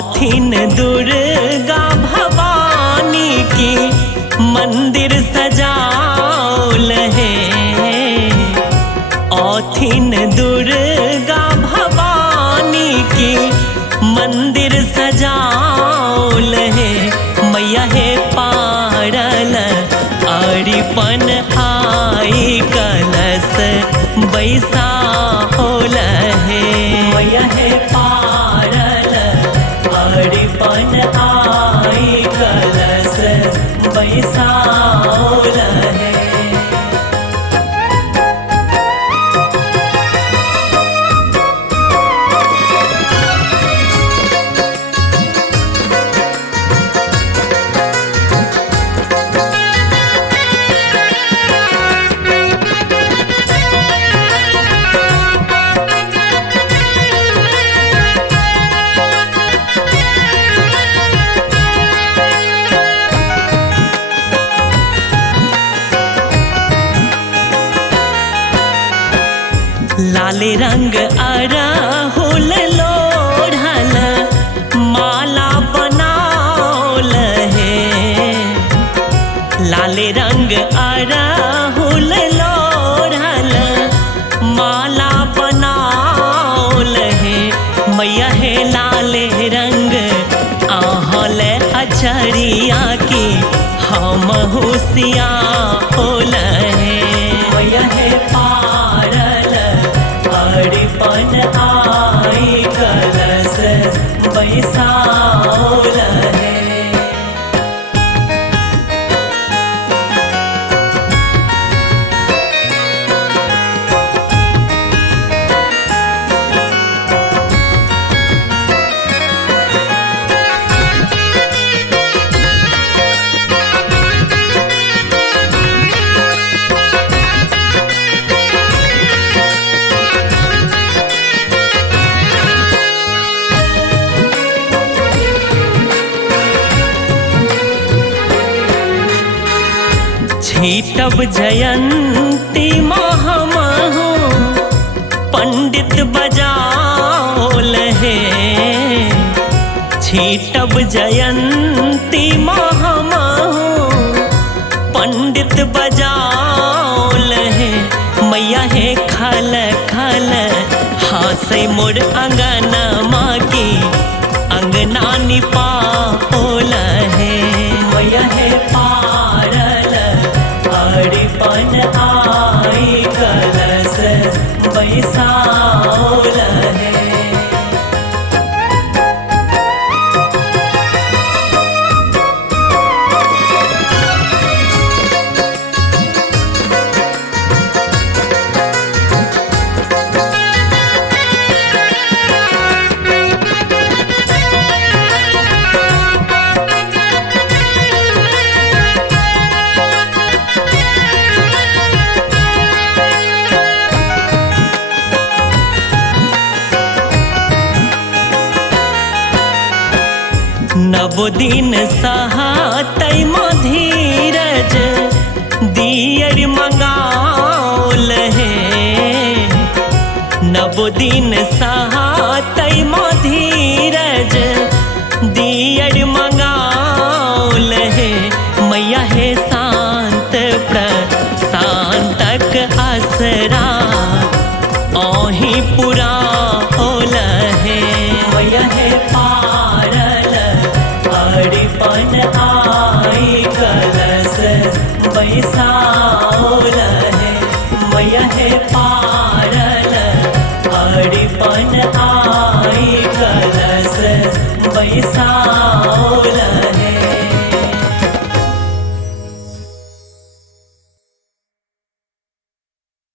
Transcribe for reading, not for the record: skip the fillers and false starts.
औथिन दुर्गा भवानी की मंदिर सजाओल है। औथिन दुर्गा भवानी की मंदिर सजाओल है। मैया है पारल अरिपन आई कलश बैसा होल है। मैया है पारल अरिपन आई कलश बैसा होल है। लाल रंग अरहुल लोढ़ल माला बनाओल है। लाल रंग अरहुल लोढ़ल माला बनाओल है। मैया है लाल रंग आहल अचरिया की हम होशिया होल है। मैया है पारल अरिपन आई कलश बैसा होल है। छीटब जयंती महामहु पंडित बजाओल है। छीटब जयंती महामहु पंडित बजाओल है। मैया है खल खल हासे मोर अंगना माँ की अंगना निपा होल है। मैया है पारल अरिपन आई कलश बैसा होल है। नव दिन सहातै धीरज दियर मंगाओल है। नव दिन सहातै धीरज दियर मंगाओल है। मैया है